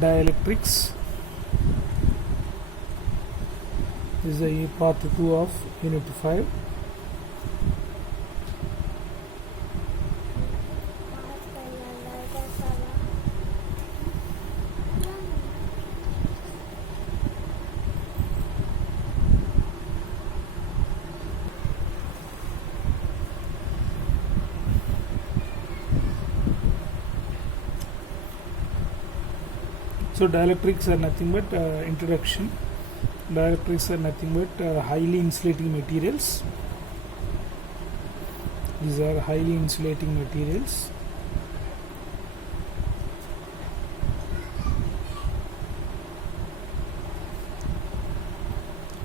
dielectrics. This is the part 2 of unit 5. So dielectrics are nothing but introduction. Dielectrics are nothing but highly insulating materials. These are highly insulating materials.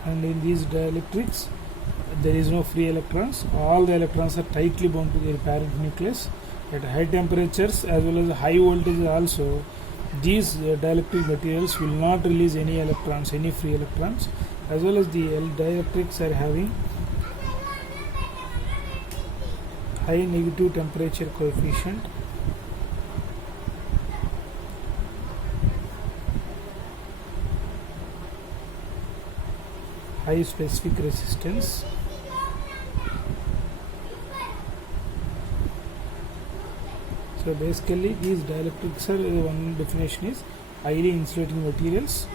And in these dielectrics, there is no free electrons. All the electrons are tightly bound to their parent nucleus. At high temperatures as well as high voltages also, these dielectric materials will not release any electrons, any free electrons, as well as the dielectrics are having high negative temperature coefficient, high specific resistance, so basically these dielectrics are, one definition is highly insulating materials,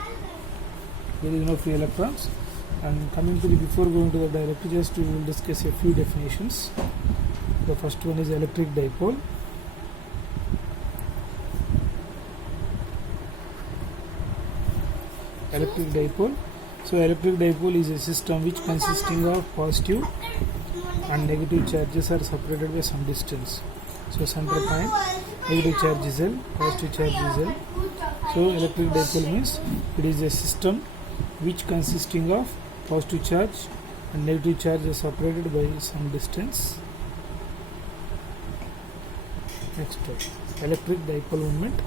there is no free electrons. And coming to the, before going to the dielectric, just we will discuss a few definitions. The first one is electric dipole. Electric dipole. So electric dipole is a system which consisting of positive and negative charges are separated by some distance. So center point, negative charge is L, positive charge is L. So electric dipole means it is a system which consisting of positive charge and negative charge is separated by some distance. Next, electric dipole moment.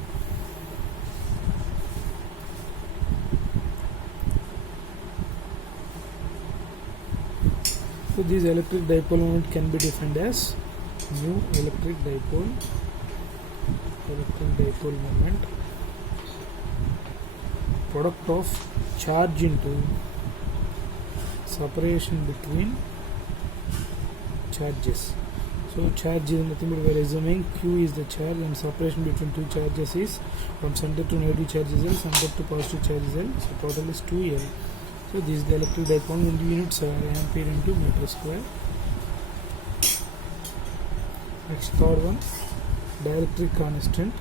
So this electric dipole moment can be defined as mu electric dipole moment, product of charge into separation between charges. So charge is nothing but we are assuming Q is the charge and separation between two charges is from center to negative charge is L, center to positive charge is L. So total is 2L. So this is the electric dipole moment. Units are ampere into meter square. Next, third one, dielectric constant.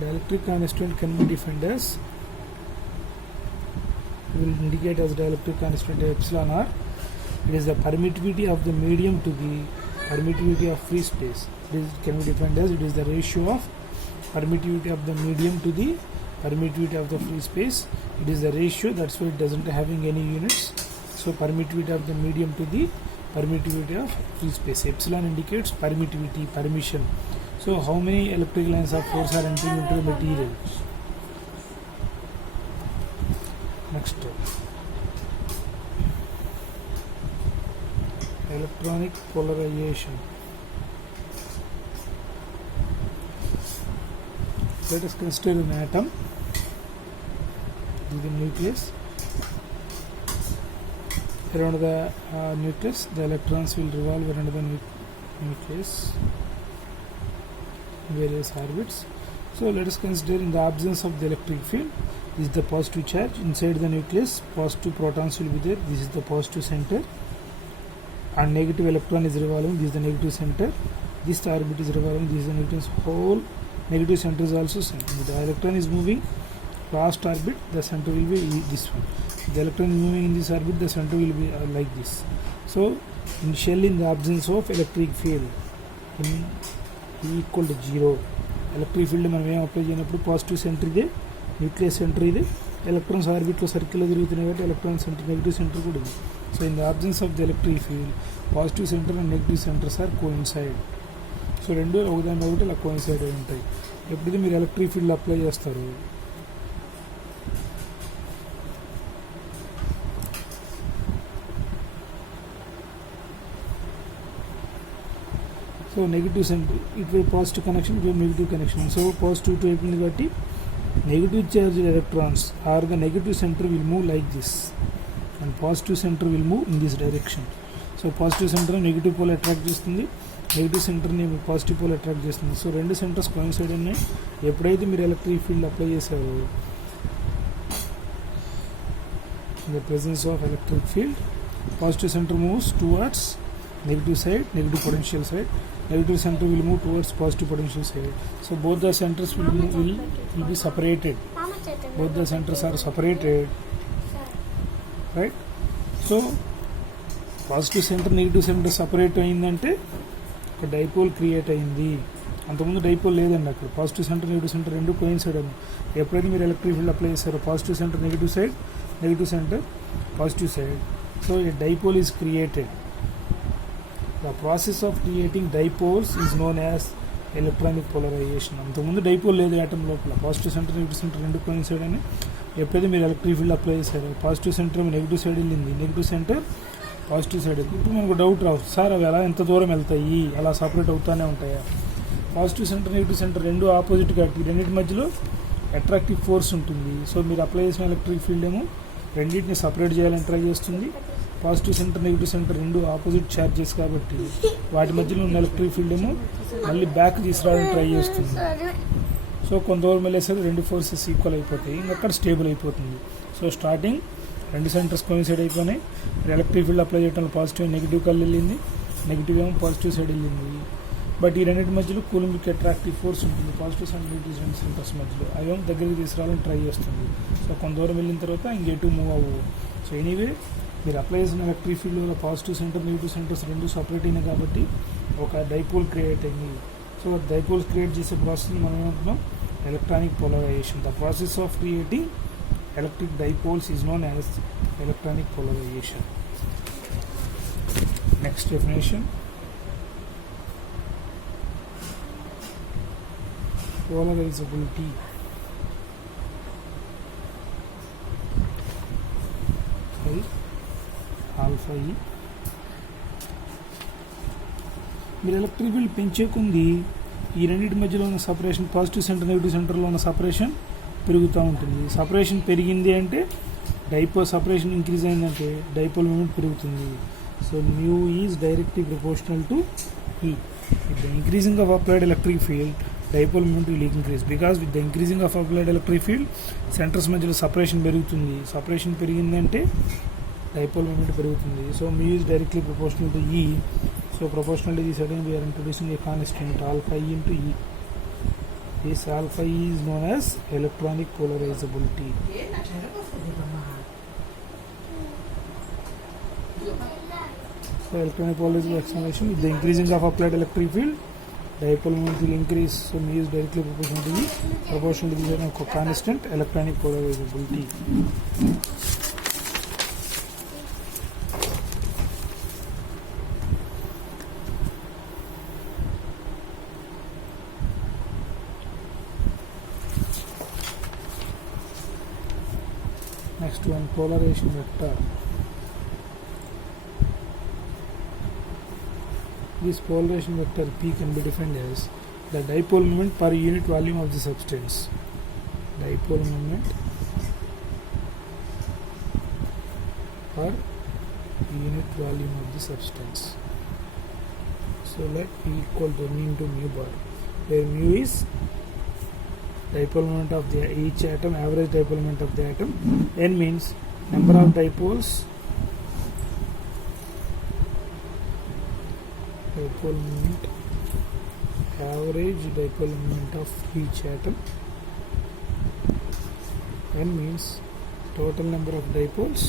Dielectric constant can be defined as, we will indicate as dielectric constant epsilon r. It is the permittivity of the medium to the permittivity of free space. This can be defined as, it is the ratio of permittivity of the medium to the permittivity of the free space. It is the ratio, that's why it doesn't having any units. So permittivity of the medium to the permittivity of free space. Epsilon indicates permittivity, permission. So how many electric lines of force are entering into the material? Next, electronic polarization. Let us consider an atom. This is the nucleus. Around the nucleus, the electrons will revolve around the nucleus in various orbits. So let us consider, in the absence of the electric field, this is the positive charge. Inside the nucleus, positive protons will be there. This is the positive center. And negative electron is revolving. This is the negative center. This orbit is revolving. This is the nucleus whole. Negative center is also same. If the electron is moving last orbit, the center will be this one. If the electron is moving in this orbit, the center will be like this. So initially, in the absence of electric field, in E equal to 0, electric field మనం ఏం apply చేయనప్పుడు positive centre ఇదే, nucleus centre ఇదే, electrons ఆర్బిట్లో సర్కిల్లో తిరుగుతున్నాయి కాబట్టి electron centre negative centre కూడా ఇది. So in the absence of the electric field, positive centre and negative centres are coincide. సో రెండు ఒకదాని ఒకటి ఇలా కోయిన్సైడ్ అయి ఉంటాయి. ఎప్పుడైతే మీరు ఎలక్ట్రిక్ ఫీల్డ్ అప్లై చేస్తారు, So negative center, it will positive connection, it will negative connection. So positive to అయిపోయింది కాబట్టి negative charged electrons or the negative center will move like this and positive center will move in this direction. So positive center negative pole attract చేస్తుంది, negative సెంటర్ని positive pole attract చేస్తుంది. So రెండు centres coincide ఉన్నాయి. ఎప్పుడైతే మీరు electric field apply చేశారో in the presence of electric field, positive center moves towards negative side, negative potential side, negative center will move towards positive potential side. So both the centers will be separated, both the centers are separated, right? So positive centre negative centre separate అయిందంటే ఒక dipole create అయింది. అంతకుముందు dipole లేదండి అక్కడ. Positive centre negative centre రెండు coincide అని. ఎప్పుడైతే మీరు ఎలక్ట్రిక్ ఫీల్డ్ అప్లై చేస్తారో positive centre negative side, negative centre positive side, so a dipole is created. The process of creating dipoles is known as electronic polarisation. అంతకుముందు dipole లేదు atom లోపల. Positive centre negative centre రెండు coincide అని. ఎప్పుడైతే మీరు electric field apply చేశారో positive centre negative side వెళ్ళింది, negative centre positive side. ఇప్పుడు మనకు డౌట్ రావచ్చు, సార్ అవి ఎలా ఎంత దూరం వెళ్తాయి, అలా సపరేట్ అవుతానే ఉంటాయా? పాజిటివ్ సెంటర్ నెగిటివ్ సెంటర్ రెండు ఆపోజిట్ కాబట్టి రెండింటి మధ్యలో అట్రాక్టివ్ ఫోర్స్ ఉంటుంది. సో మీరు అప్లై చేసిన ఎలక్ట్రిక్ ఫీల్డ్ ఏమో రెండింటిని సపరేట్ చేయాలని ట్రై చేస్తుంది. పాజిటివ్ సెంటర్ నెగిటివ్ సెంటర్ రెండు ఆపోజిట్ ఛార్జెస్ కాబట్టి వాటి మధ్యలో ఉన్న ఎలక్ట్రిక్ ఫీల్డ్ ఏమో మళ్ళీ బ్యాక్ తీసుకురావడానికి ట్రై చేస్తుంది. సో కొంత దూరం వెళ్ళేసరికి రెండు ఫోర్సెస్ ఈక్వల్ అయిపోతాయి, ఇంకక్కడ స్టేబుల్ అయిపోతుంది. సో స్టార్టింగ్ రెండు సెంటర్స్ కోయిన్సైడ్ అయిపోయినాయి. ఎలక్ట్రిక్ ఫీల్డ్ అప్లై చేయడం పాజిటివ్ నెగిటివ్ కల్ వెళ్ళింది, నెగిటివ్ ఏమో పాజిటివ్ సైడ్ వెళ్ళింది. బట్ ఈ రెండింటి మధ్యలో కూలింగ్ అట్రాక్టివ్ ఫోర్స్ ఉంటుంది పాజిటివ్ సెంటర్ నెగిటివ్ సెంటర్స్ మధ్యలో. అవేమో దగ్గరికి తీసుకురావాలని ట్రై చేస్తుంది. సో కొంత దూరం వెళ్ళిన తర్వాత ఇంకెటు మూవ్ అవ్వవు. సో ఎనీవే మీరు అప్లై చేసిన electric field positive centre negative centres రెండు సపరేట్ అయినాయి కాబట్టి ఒక డైపోల్ క్రియేట్ అయింది. సో డైపోల్స్ క్రియేట్ చేసే ప్రాసెస్ని మనం ఏమంటున్నాం? Electronic polarisation. The process of creating electric dipoles is known as electronic polarization. Next definition: polarizability. Alpha E. మీరు ఎలక్ట్రిక్ ఫీల్డ్ పెంచే కొంది ఈ రెండింటి మధ్యలో ఉన్న సపరేషన్, పాజిటివ్ సెంటర్ నెగిటివ్ సెంటర్లో ఉన్న సపరేషన్ పెరుగుతూ ఉంటుంది. సపరేషన్ పెరిగింది అంటే డైపోల్, సపరేషన్ ఇంక్రీజ్ అయిందంటే డైపోల్ మూమెంట్ పెరుగుతుంది. So mu is directly proportional to E. With the increasing of applied electric field dipole moment will increase. Because with the increasing of applied electric field centres మధ్యలో separation పెరుగుతుంది. Separation పెరిగిందంటే dipole moment పెరుగుతుంది. So mu is directly proportional to E. So proportional to E setting we are introducing a constant alpha E into E. This alpha E is known as electronic polarizability. So electronic polarizability explanation: with the increasing of applied electric field, dipole moment will increase. So mu is directly proportional to E. Proportional to the constant electronic polarizability. Next one, polarization vector. This polarization vector P can be defined as the dipole moment per unit volume of the substance. Dipole moment per unit volume of the substance. So let P equal to mu into mu bar, where mu is dipole moment of the each atom, average dipole moment of the atom. N means number of dipoles, dipole moment, average dipole moment of each atom. N means total number of dipoles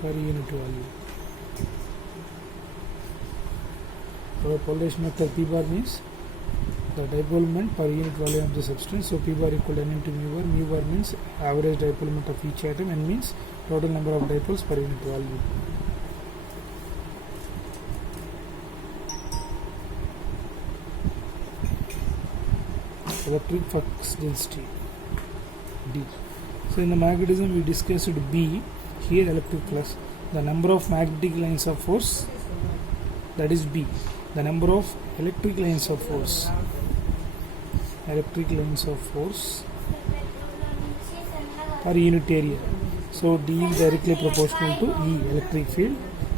per unit volume. So polarization vector P bar means the dipole moment per unit volume of the substance. So P bar equal to N into mu bar. Mu bar means average dipole moment of each atom. N means total number of dipoles per unit volume. Electric flux density D. So in the magnetism we discussed B. here electric plus the number of magnetic lines of force, that is B. The number of electric lines of force per unit area. So D is directly proportional to E, electric field.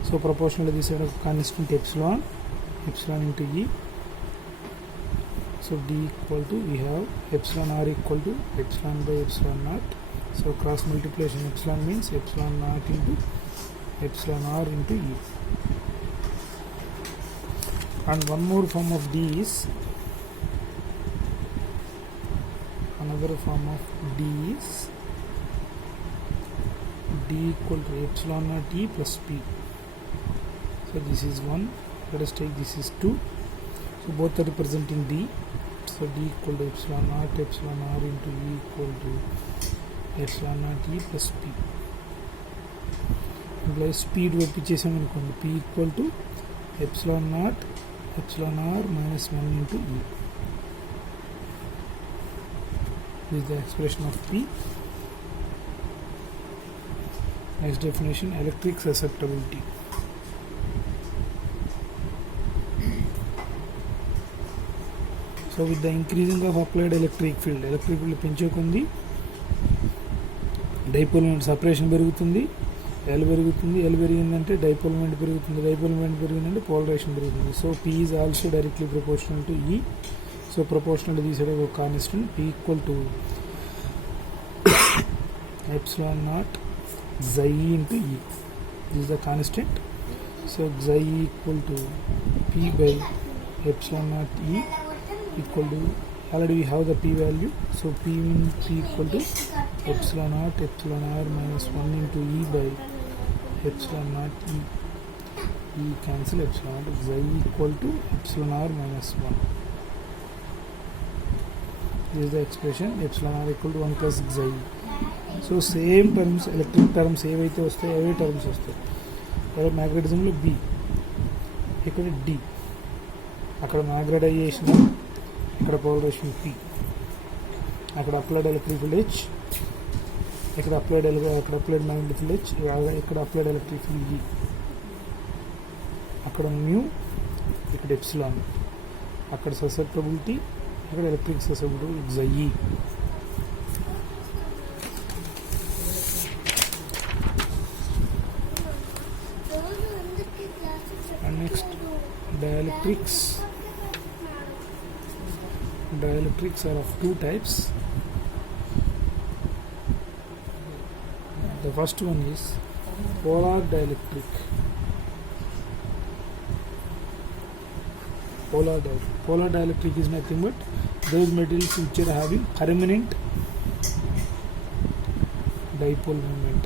So proportional to this side of constant epsilon into E. So D equal to, we have epsilon R equal to epsilon by epsilon naught. So cross multiplication epsilon means epsilon naught into epsilon R into E. And one more form of D is, another form of D is D equal to epsilon naught E plus P. So this is 1, let us take this is 2. So both are representing D. So D equal to epsilon naught epsilon R into E equal to epsilon naught E plus P. Plus speed వైపు చేసామనుకోండి, P equal to epsilon naught epsilon R minus 1 into E. This is the expression of P. Next definition, electric susceptibility. So with the increasing of applied electric field పెంచే కొంది dipole moment separation పెరుగుతుంది, L పెరుగుతుంది, L పెరిగిందంటే dipole moment పెరుగుతుంది, dipole moment పెరిగిందంటే polarisation పెరుగుతుంది. So P is also directly proportional to E. So proportional to this side of a constant, P equal to epsilon naught xi into E. This is the constant. So xi equal to P by epsilon naught E equal to, already we have the P value. So P equal to epsilon naught epsilon R minus 1 into E by epsilon naught E. E cancel epsilon naught. Xi equal to epsilon R minus 1. This is the expression, epsilon R equal to 1 plus xi. So same terms, electric terms ఏవైతే వస్తాయో అవే terms వస్తాయి. మ్యాగ్నెటిజంలో B, ఇక్కడ D, అక్కడ magnetisation, ఇక్కడ polarisation P, అక్కడ applied electric field H, ఇక్కడ applied magnetic field H, ఇక్కడ applied electric field E, అక్కడ మ్యూ, ఇక్కడ ఎప్సిలాన్, అక్కడ ససెప్టబిలిటీ, ఇక్కడ electric susceptibility xi. And next, dielectrics. Dielectrics are of two types. The first one is polar dielectric. Polar dielectric is nothing but those materials which are having permanent dipole moment.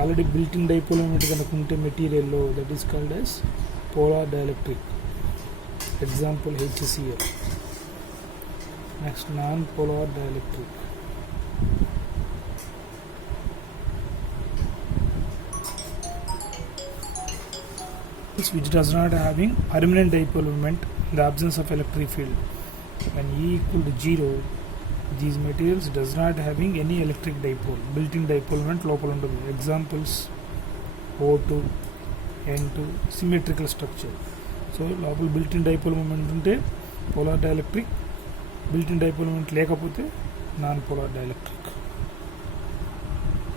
Already built-in dipole moment కనుక ఉంటే మెటీరియల్లో, that is called as polar dielectric. Example HCl. Next, non-polar dielectric. Which does not having permanent dipole moment in the absence of electric field. When E equal to 0, these materials does not having any electric dipole, built-in dipole moment లోపల ఉంటుంది. Examples O2, N2, symmetrical structure. So లోపల built-in dipole moment ఉంటే polar dielectric, built-in dipole moment లేకపోతే non-polar dielectric.